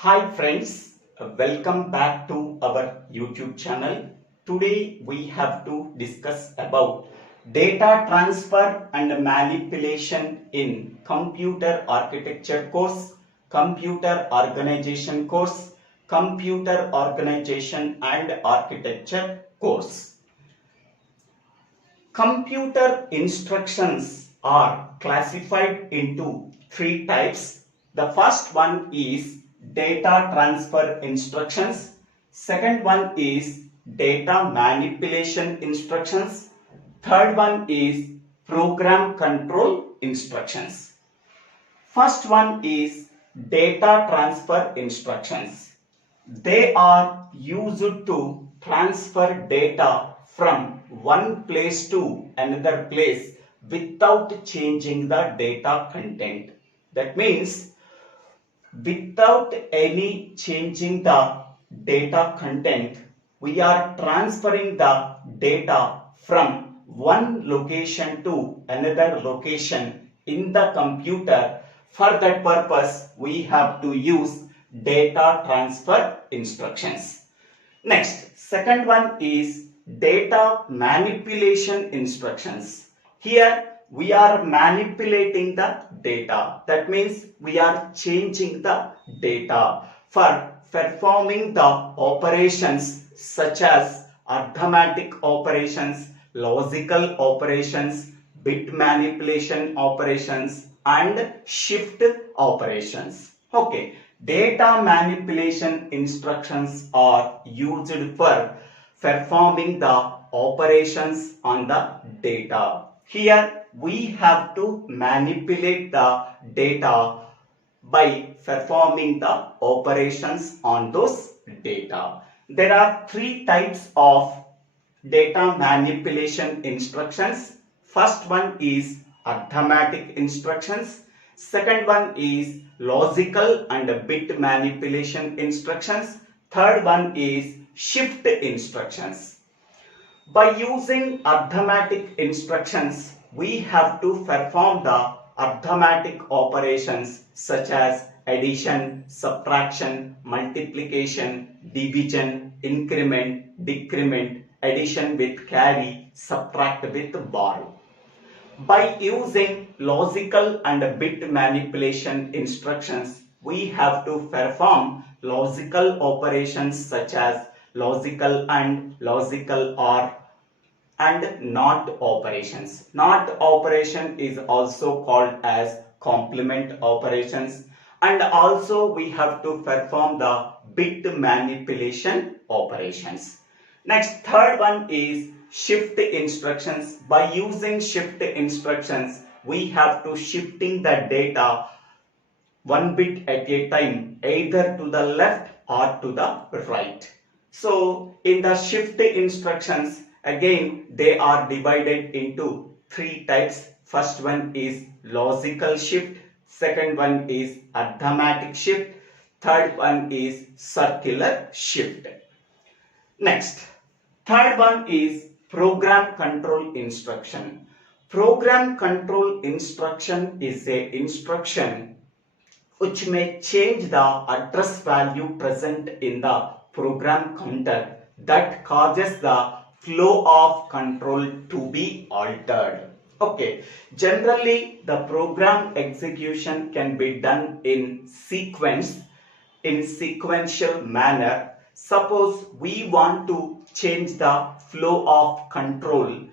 Hi friends, welcome back to our YouTube channel. Today we have to discuss about data transfer and manipulation in computer architecture course, computer organization course, computer organization and architecture course. Computer instructions are classified into three types. The first one is data transfer instructions. Second one is data manipulation instructions. Third one is program control instructions. First one is data transfer instructions. They are used to transfer data from one place to another place without changing the data content. That means without any changing the data content, we are transferring the data from one location to another location in the computer. For that purpose, we have to use data transfer instructions. Next, second one is data manipulation instructions. Here we are manipulating the data. That means we are changing the data for performing the operations such as arithmetic operations, logical operations, bit manipulation operations and shift operations. Okay, data manipulation instructions are used for performing the operations on the data. Here we have to manipulate the data by performing the operations on those data. There are three types of data manipulation instructions. First one is arithmetic instructions. Second one is logical and bit manipulation instructions. Third one is shift instructions. By using arithmetic instructions, we have to perform the arithmetic operations such as addition, subtraction, multiplication, division, increment, decrement, addition with carry, subtract with borrow. By using logical and bit manipulation instructions, we have to perform logical operations such as logical and, logical or, and NOT operations. NOT operation is also called as complement operations, and also we have to perform the bit manipulation operations. Next, third one is shift instructions. By using shift instructions, we have to shifting the data one bit at a time, either to the left or to the right. So in the shift instructions, again they are divided into three types. First one is logical shift, second one is arithmetic shift, third one is circular shift. Next, third one is program control instruction. Program control instruction is a instruction which may change the address value present in the program counter that causes the flow of control to be altered. Okay, generally the program execution can be done in sequential manner. Suppose we want to change the flow of control,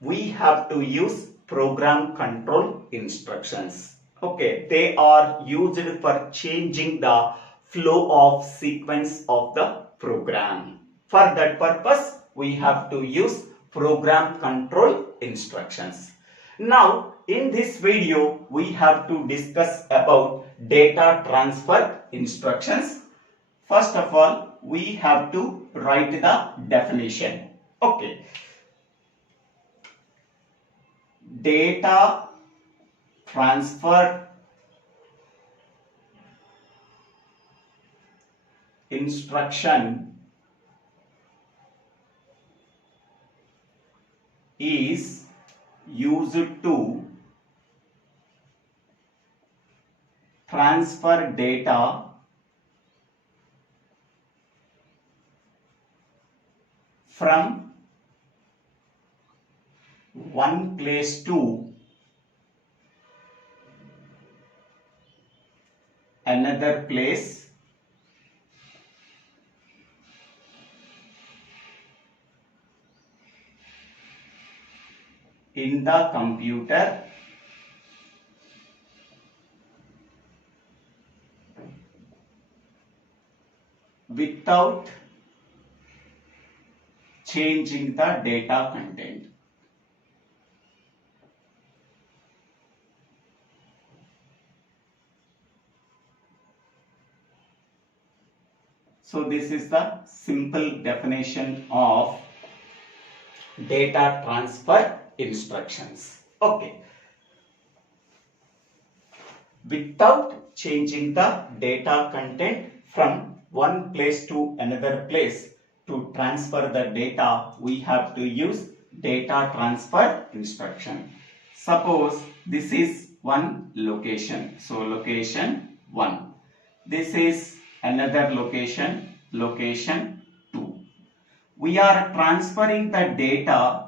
we have to use program control instructions. Okay, they are used for changing the flow of sequence of the program. For that purpose, we have to use program control instructions. Now, in this video, we have to discuss about data transfer instructions. First of all, we have to write the definition. Okay. Data transfer instruction is used to transfer data from one place to another place in the computer without changing the data content. So this is the simple definition of data transfer instructions. Okay. Without changing the data content from one place to another place, to transfer the data, we have to use data transfer instruction. Suppose this is one location. So location 1. This is another location, location 2. We are transferring the data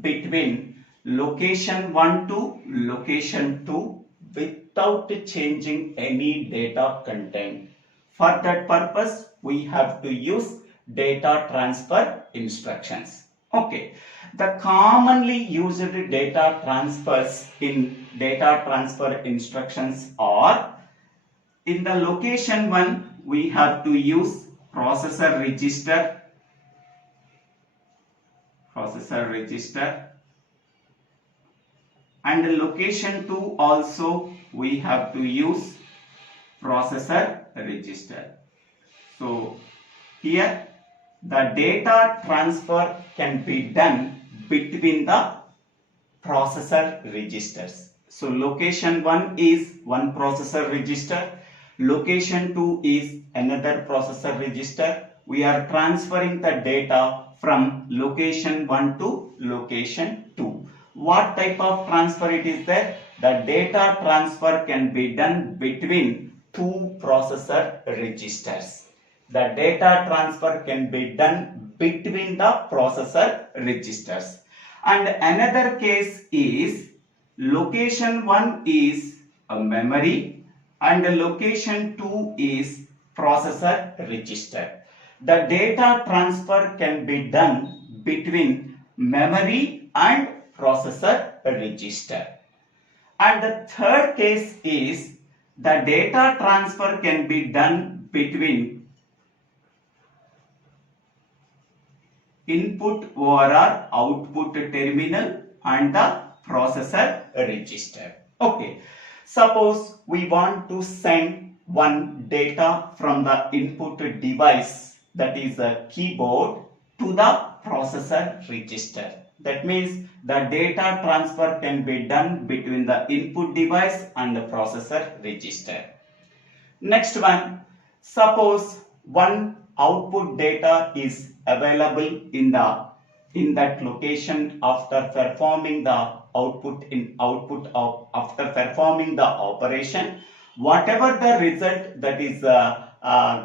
between location 1 to location 2 without changing any data content. For that purpose, we have to use data transfer instructions. Okay. The commonly used data transfers in data transfer instructions are, in the location 1, we have to use processor register, and in location 2 also we have to use processor register. So here the data transfer can be done between the processor registers. So location 1 is one processor register, location 2 is another processor register. We are transferring the data from location 1 to location 2. What type of transfer it is there? The data transfer can be done between two processor registers. The data transfer can be done between the processor registers. And another case is location 1 is a memory and location 2 is processor register. The data transfer can be done between memory and processor register. And the third case is the data transfer can be done between input or output terminal and the processor register. Okay. Suppose we want to send one data from the input device, that is a keyboard, to the processor register. That means the data transfer can be done between the input device and the processor register. Next one, suppose one output data is available in that location after performing the after performing the operation. Whatever the result that is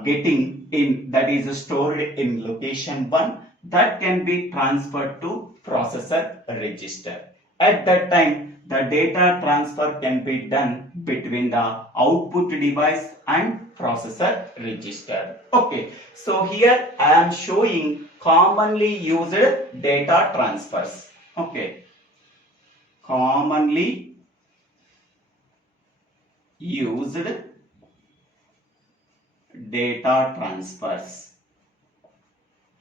getting in, that is stored in location 1, that can be transferred to processor register. At that time, the data transfer can be done between the output device and processor register. Okay, so here I am showing commonly used data transfers. Okay, commonly used data transfers.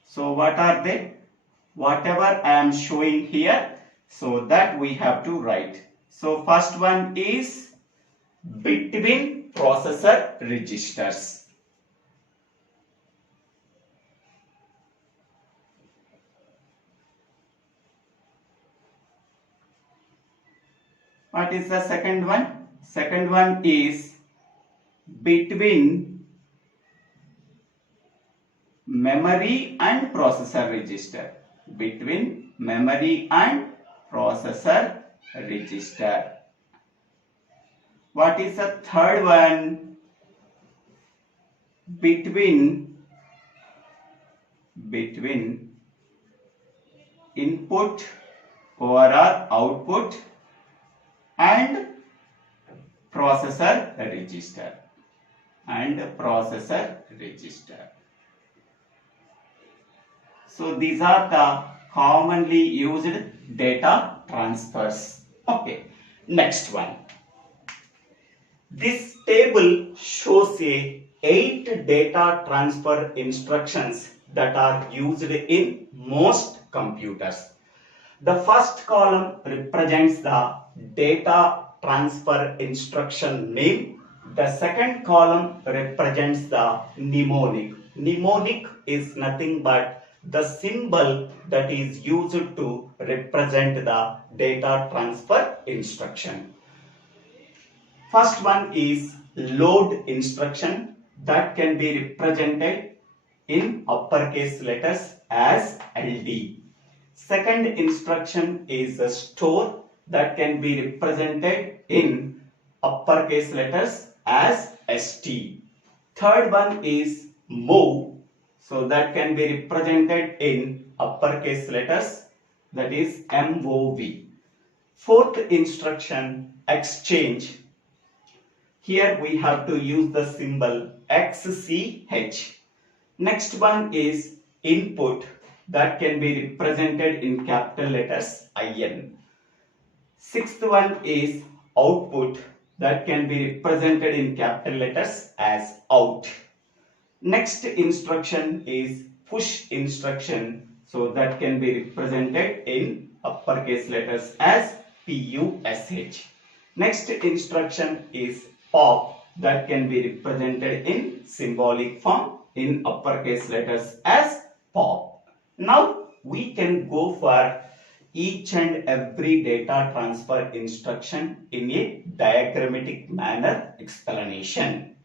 So what are they? Whatever I am showing here, so that we have to write. So first one is between processor registers. What is the second one? Second one is between memory and processor register. Between memory and processor register. What is the third one? Between input ORR output and processor register So these are the commonly used data transfers. Okay, next one. This table shows 8 data transfer instructions that are used in most computers. The first column represents the data transfer instruction name. The second column represents the mnemonic. Mnemonic is nothing but the symbol that is used to represent the data transfer instruction. First one is load instruction that can be represented in uppercase letters as LD. Second instruction is a store that can be represented in uppercase letters as ST. Third one is move, so that can be represented in uppercase letters, that is MOV. Fourth instruction, exchange. Here we have to use the symbol XCH. Next one is input that can be represented in capital letters IN. Sixth one is output that can be represented in capital letters as out. Next instruction is push instruction, so that can be represented in uppercase letters as PUSH. Next instruction is pop that can be represented in symbolic form in uppercase letters as pop. Now we can go for each and every data transfer instruction in a diagrammatic manner explanation.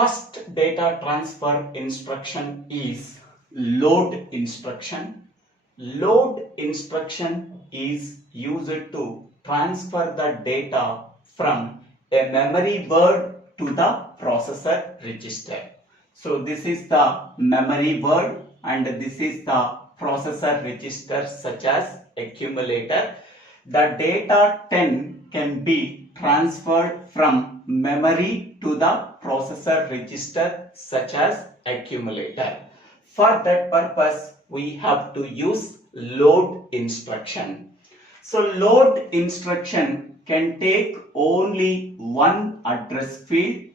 First data transfer instruction is load instruction. Load instruction is used to transfer the data from a memory word to the processor register. So this is the memory word and this is the processor register such as accumulator. The data 10 can be transferred from memory to the processor register such as accumulator. For that purpose, we have to use load instruction. So load instruction can take only one address field.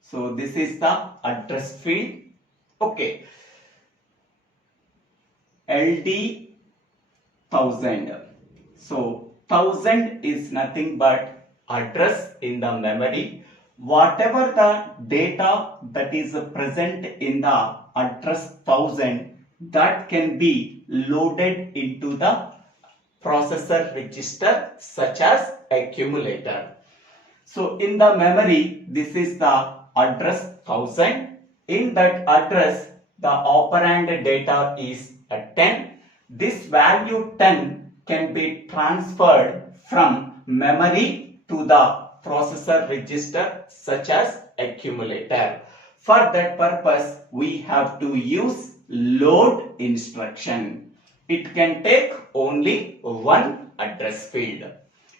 So this is the address field. Okay. LD 1000. So 1000 is nothing but address in the memory. Whatever the data that is present in the address 1000, that can be loaded into the processor register such as accumulator. So in the memory, this is the address 1000. In that address, the operand data is 10. This value 10 can be transferred from memory to the processor register such as accumulator. For that purpose, we have to use load instruction. It can take only one address field.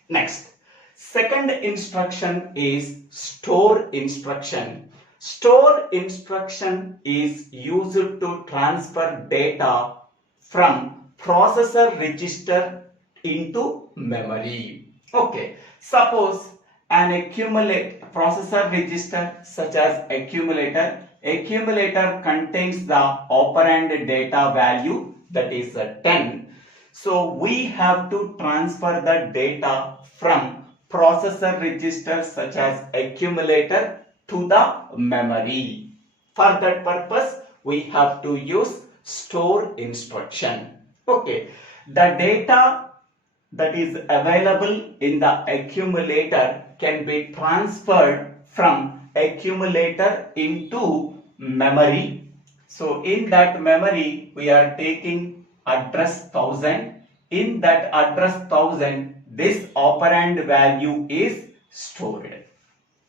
Next, second instruction is store instruction. Store instruction is used to transfer data from processor register into memory. Okay, suppose an processor register such as accumulator contains the operand data value, that is 10. So we have to transfer the data from processor register such as accumulator to the memory. For that purpose, we have to use store instruction. Okay, the data that is available in the accumulator can be transferred from accumulator into memory. So in that memory, we are taking address 1000. in that address 1000, this operand value is stored.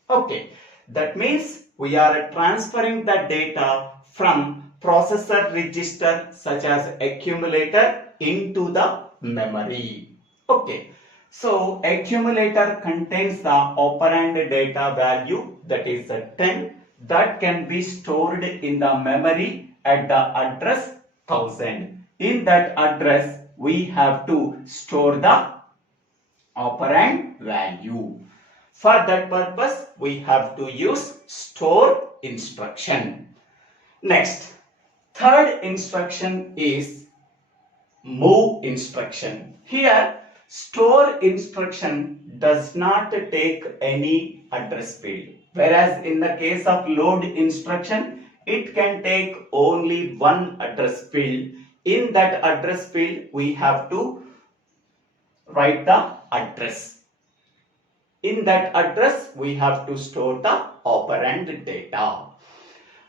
Okay, that means we are transferring the data from processor register such as accumulator into the memory. Okay, so accumulator contains the operand data value, that is 10, that can be stored in the memory at the address 1000. In that address, we have to store the operand value. For that purpose, we have to use store instruction. Next, third instruction is move instruction. Here, store instruction does not take any address field, whereas in the case of load instruction, it can take only one address field. In that address field, we have to write the address. In that address, we have to store the operand data.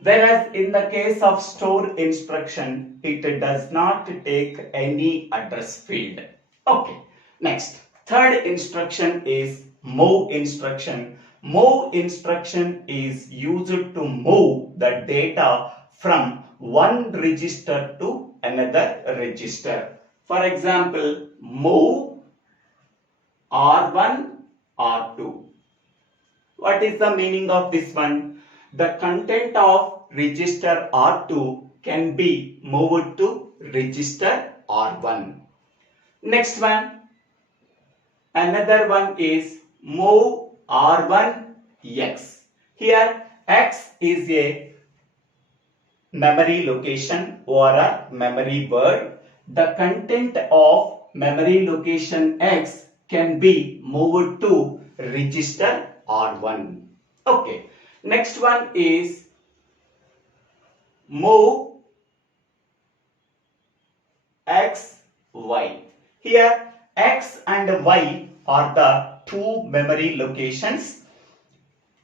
Whereas in the case of store instruction, it does not take any address field. Okay, next, third instruction is move instruction. Move instruction is used to move the data from one register to another register. For example, move R1, R2. What is the meaning of this one? The content of register R2 can be moved to register R1. Next one, another one is move R1 X. Here X is a memory location or a memory word. The content of memory location X can be moved to register R1. Okay. Next one is move X, Y. Here X and Y are the two memory locations,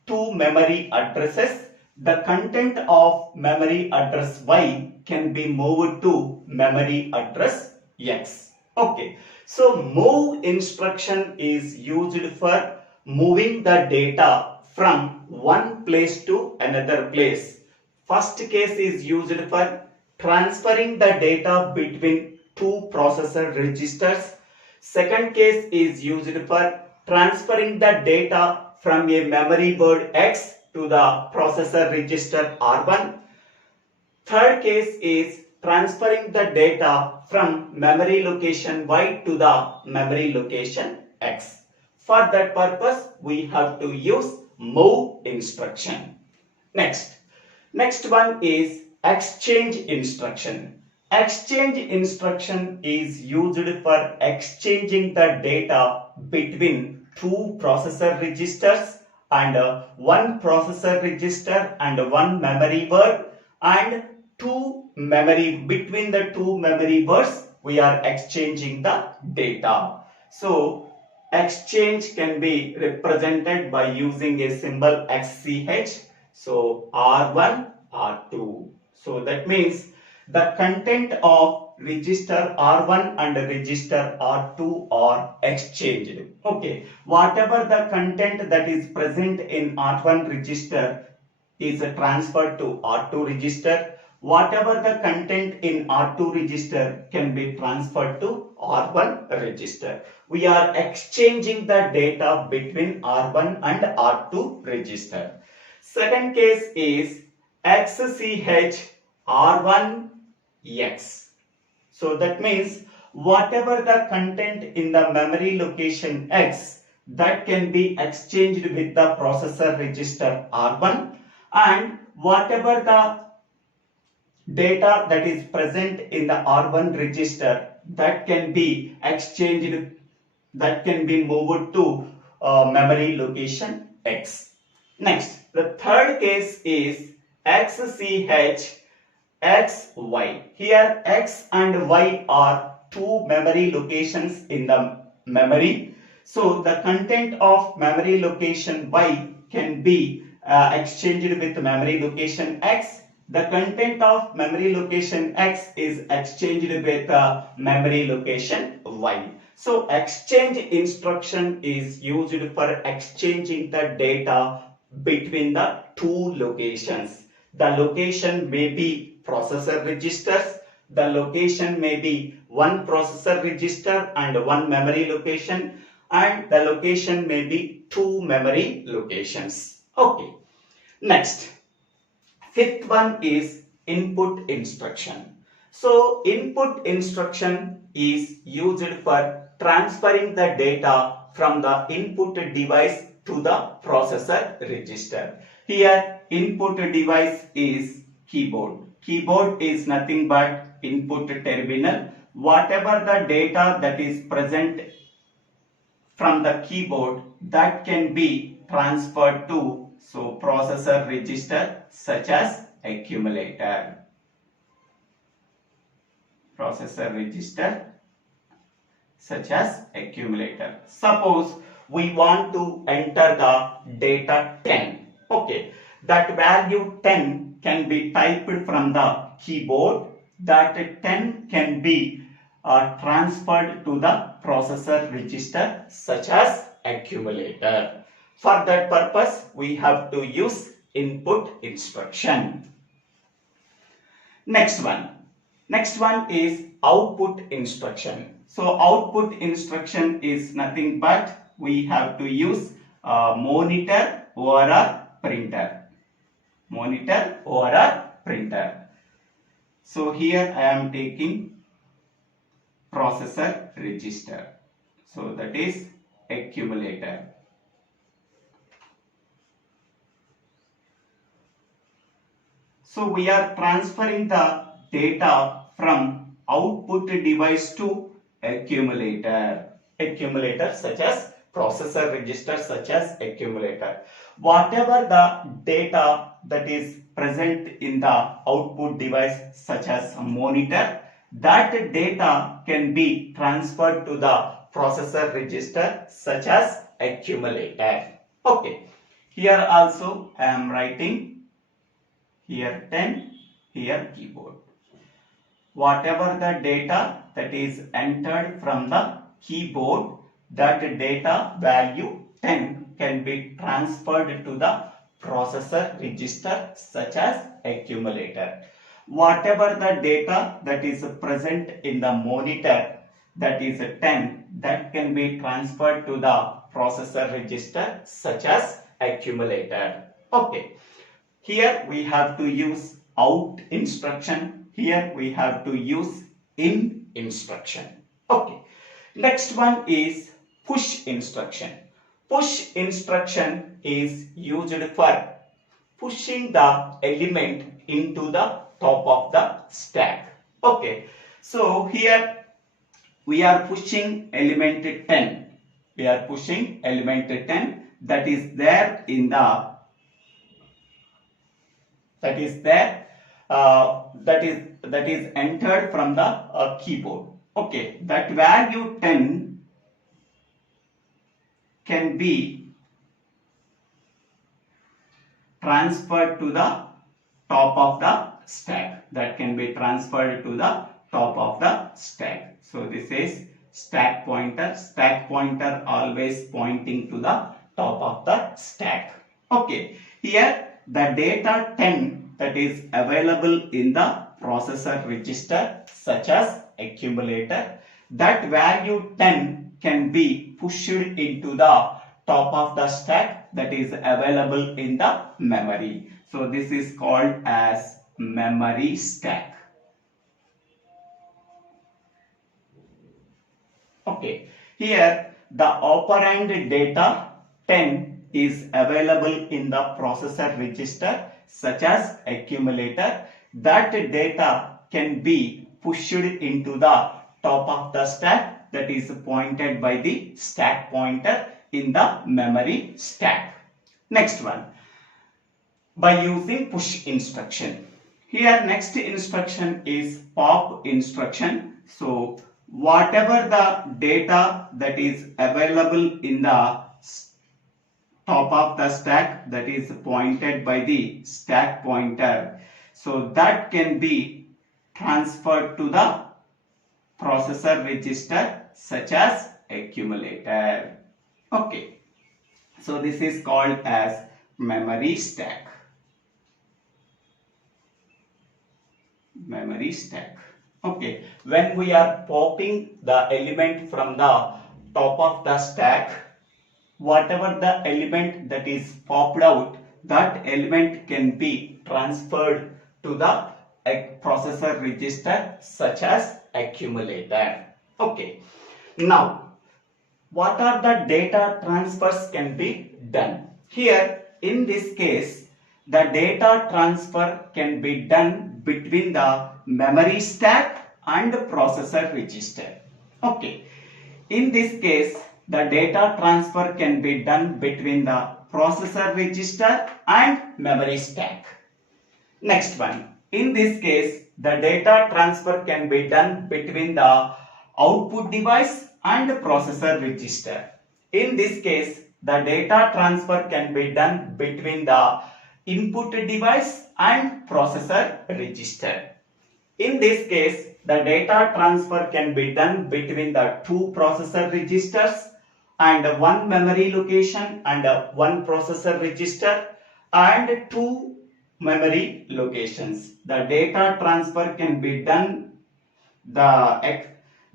two memory addresses. The content of memory address Y can be moved to memory address X. Okay. So move instruction is used for moving the data from one place to another place. First case is used for transferring the data between two processor registers. Second case is used for transferring the data from a memory word X to the processor register R1. Third case is transferring the data from memory location Y to the memory location X. For that purpose, we have to use move instruction. Next one is exchange instruction. Exchange instruction is used for exchanging the data between two processor registers and one processor register and one memory word, and between the two memory words we are exchanging the data. So exchange can be represented by using a symbol XCH. So R1, R2. So that means the content of register R1 and register R2 are exchanged. Okay, whatever the content that is present in R1 register is transferred to R2 register. Whatever the content in R2 register can be transferred to R1 register. We are exchanging the data between R1 and R2 register. Second case is XCH R1 X. So that means whatever the content in the memory location X, that can be exchanged with the processor register R1, and whatever the data that is present in the R1 register, that can be exchanged, that can be moved to memory location X. Next, the third case is XCH XY. Here X and Y are two memory locations in the memory. So the content of memory location Y can be exchanged with memory location X. The content of memory location X is exchanged with memory location while. So exchange instruction is used for exchanging the data between the two locations. The location may be processor registers. The location may be one processor register and one memory location, and the location may be two memory locations. Okay. Next, fifth one is input instruction. So input instruction is used for transferring the data from the input device to the processor register. Here input device is keyboard. Keyboard is nothing but input terminal. Whatever the data that is present from the keyboard, that can be transferred to processor register such as accumulator. Processor register such as accumulator. Suppose we want to enter the data 10. Okay, that value 10 can be typed from the keyboard. That 10 can be transferred to the processor register such as accumulator. For that purpose, we have to use input instruction. Next one is output instruction. So output instruction is nothing but we have to use monitor or a printer. Monitor or a printer. So here I am taking processor register. So that is accumulator. So we are transferring the data from output device to accumulator. Accumulator such as processor register such as accumulator. Whatever the data that is present in the output device such as a monitor, that data can be transferred to the processor register such as accumulator. Okay. Here also I am writing here 10, here keyboard. Whatever the data that is entered from the keyboard, that data value 10 can be transferred to the processor register such as accumulator. Whatever the data that is present in the monitor, that is 10, that can be transferred to the processor register such as accumulator. Okay. Here we have to use out instruction. Here we have to use in instruction. Okay. Next one is push instruction. Push instruction is used for pushing the element into the top of the stack. Okay. So here we are pushing element 10. We are pushing element 10 that is there in the that is entered from the keyboard. Okay, that value 10 can be transferred to the top of the stack. That can be transferred to the top of the stack. So this is stack pointer. Stack pointer always pointing to the top of the stack. Okay, here the data 10 that is available in the processor register such as accumulator, that value 10 can be pushed into the top of the stack that is available in the memory. So this is called as memory stack. Okay, here the operand data 10 is available in the processor register such as accumulator. That data can be pushed into the top of the stack that is pointed by the stack pointer in the memory stack. Next one, by using push instruction. Here next instruction is pop instruction. So whatever the data that is available in the top of the stack that is pointed by the stack pointer, so that can be transferred to the processor register such as accumulator. Okay, so this is called as memory stack. Memory stack. Okay, when we are popping the element from the top of the stack, whatever the element that is popped out, that element can be transferred to the processor register such as accumulator. Okay, now what are the data transfers can be done? Here in this case, the data transfer can be done between the memory stack and the processor register. Okay, in this case, the data transfer can be done between the processor register and memory stack. Next one, in this case, the data transfer can be done between the output device and the processor register. In this case, the data transfer can be done between the input device and processor register. In this case, the data transfer can be done between the two processor registers and one memory location and one processor register and two memory locations. The data transfer can be done, the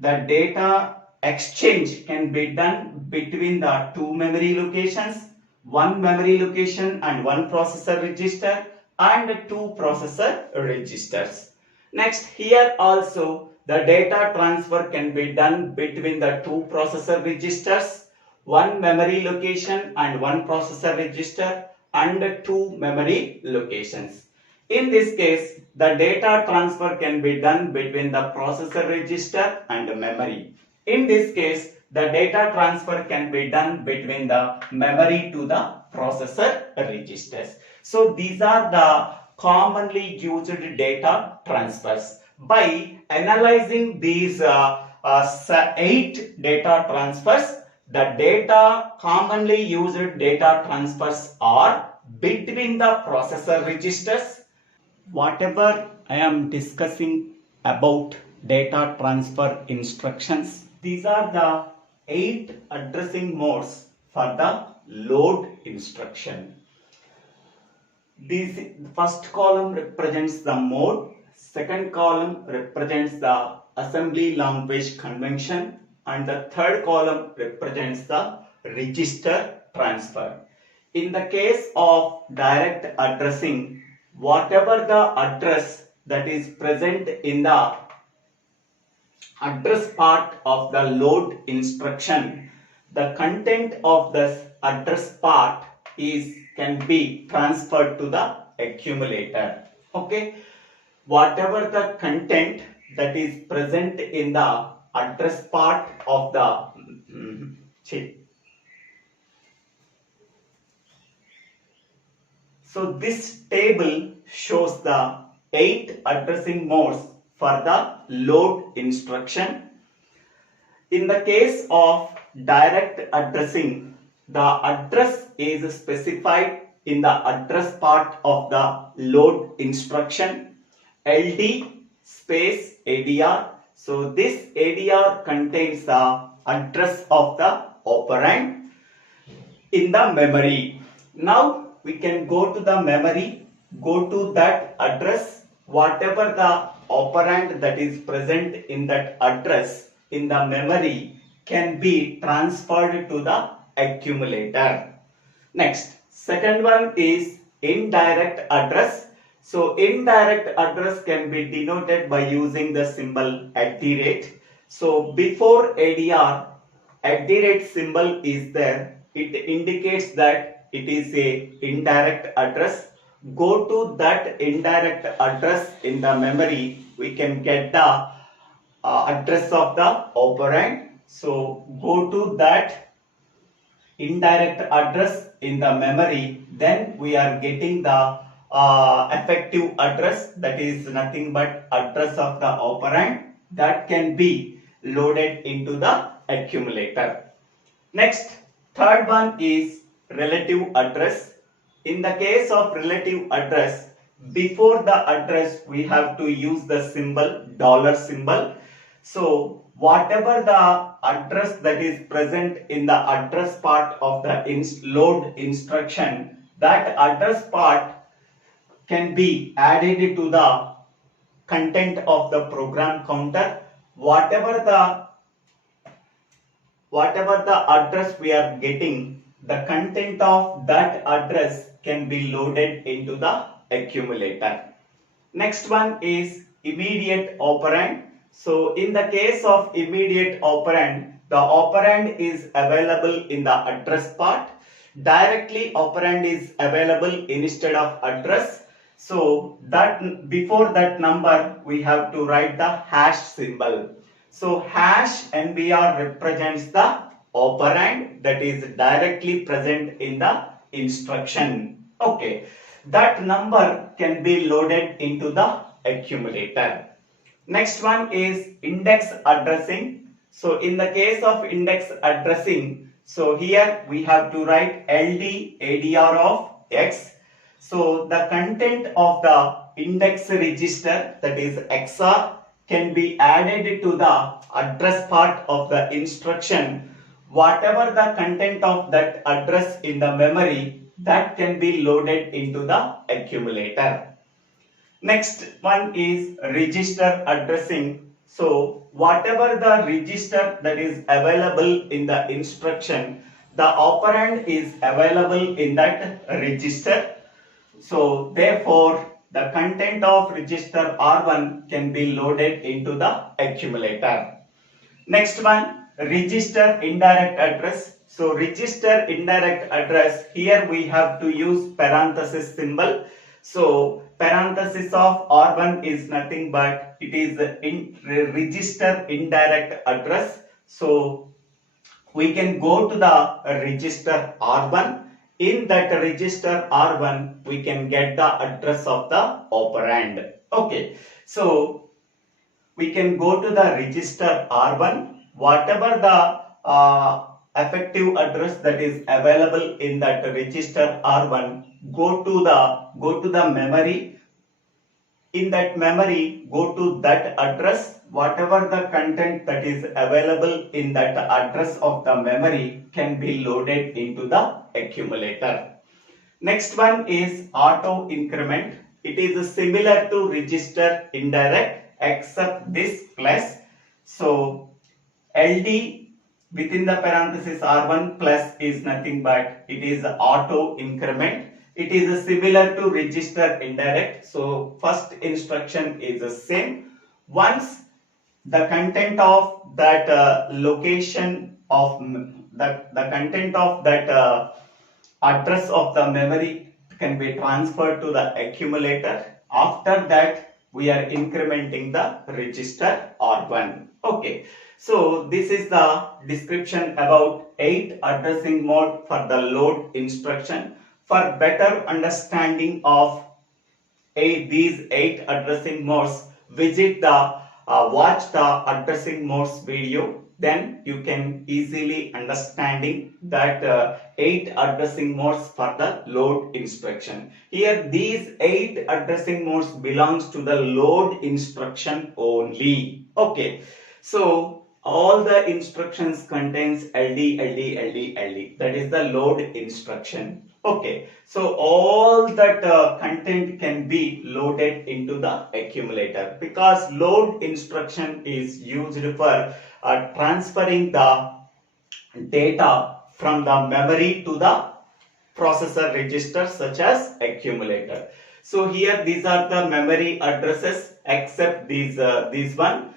data exchange can be done between the two memory locations, one memory location and one processor register and two processor registers. Next, here also the data transfer can be done between the two processor registers, one memory location and one processor register and two memory locations. In this case, the data transfer can be done between the processor register and the memory. In this case, the data transfer can be done between the memory to the processor registers. So these are the commonly used data transfers. By analyzing these 8 data transfers, the data commonly used data transfers are between the processor registers. Whatever I am discussing about data transfer instructions, these are the 8 addressing modes for the load instruction. This first column represents the mode, second column represents the assembly language convention, and the third column represents the register transfer. In the case of direct addressing, whatever the address that is present in the address part of the load instruction, the content of this address part can be transferred to the accumulator. Okay, whatever the content that is present in the address part of the chip. So this table shows the 8 addressing modes for the load instruction. In the case of direct addressing, the address is specified in the address part of the load instruction, LD space ADR. So this ADR contains the address of the operand in the memory. Now we can go to the memory, go to that address, whatever the operand that is present in that address in the memory can be transferred to the accumulator. Next, second one is indirect address. So indirect address can be denoted by using the symbol @. So before ADR, @ symbol is there. It indicates that it is a indirect address. Go to that indirect address in the memory, we can get the address of the operand. So go to that indirect address in the memory, then we are getting the effective address, that is nothing but address of the operand that can be loaded into the accumulator. Next, third one is relative address. In the case of relative address, before the address we have to use the symbol $. So whatever the address that is present in the address part of the load instruction, that address part can be added to the content of the program counter. Whatever the address we are getting, the content of that address can be loaded into the accumulator. Next one is immediate operand. So in the case of immediate operand, the operand is available in the address part. Directly operand is available instead of address. So that before that number we have to write the hash symbol. So hash NBR represents the operand that is directly present in the instruction. Okay, that number can be loaded into the accumulator. Next one is index addressing. So in the case of index addressing, so here we have to write LD ADR of X. So the content of the index register, that is XR, can be added to the address part of the instruction. Whatever the content of that address in the memory, that can be loaded into the accumulator. Next one is register addressing. So whatever the register that is available in the instruction, the operand is available in that register. So therefore the content of register R1 can be loaded into the accumulator. Next one, register indirect address. So register indirect address, here we have to use parenthesis symbol. So parenthesis of R1 is nothing but it is register indirect address. So we can go to the register R1. In that register R1, we can get the address of the operand. Okay, so we can go to the register R1. Whatever the effective address that is available in that register R1, go to the memory. In that memory, go to that address. Whatever the content that is available in that address of the memory can be loaded into the accumulator. Next one is auto increment. It is similar to register indirect except this plus. So LD within the parenthesis R1 plus is nothing but it is auto increment. It is similar to register indirect. So first instruction is the same. Once the content of that location of the content of that address of the memory can be transferred to the accumulator. After that we are incrementing the register R1. Okay, so this is the description about 8 addressing mode for the load instruction. For better understanding of these 8 addressing modes, visit the watch the addressing modes video. Then you can easily understanding that 8 addressing modes for the load instruction. Here these 8 addressing modes belongs to the load instruction only. Okay, so all the instructions contains LD, LD, LD, LD. That is the load instruction. Okay, so all that content can be loaded into the accumulator because load instruction is used for transferring the data from the memory to the processor register such as accumulator. So here these are the memory addresses except these one.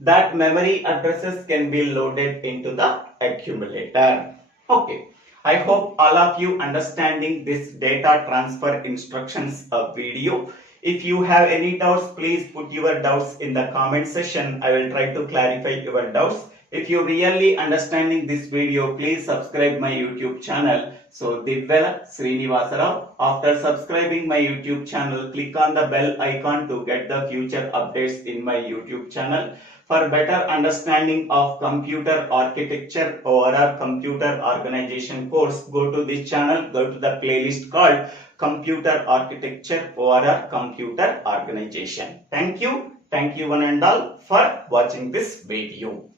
That memory addresses can be loaded into the accumulator. Okay, I hope all of you understanding this data transfer instructions video. If you have any doubts, please put your doubts in the comment section. I will try to clarify your doubts. If you really understanding this video, please subscribe my YouTube channel. So Divvela Srinivasa Rao. After subscribing my YouTube channel, click on the bell icon to get the future updates in my YouTube channel. For better understanding of computer architecture or computer organization course, go to this channel, go to the playlist called Computer Architecture or Computer Organization. Thank you one and all for watching this video.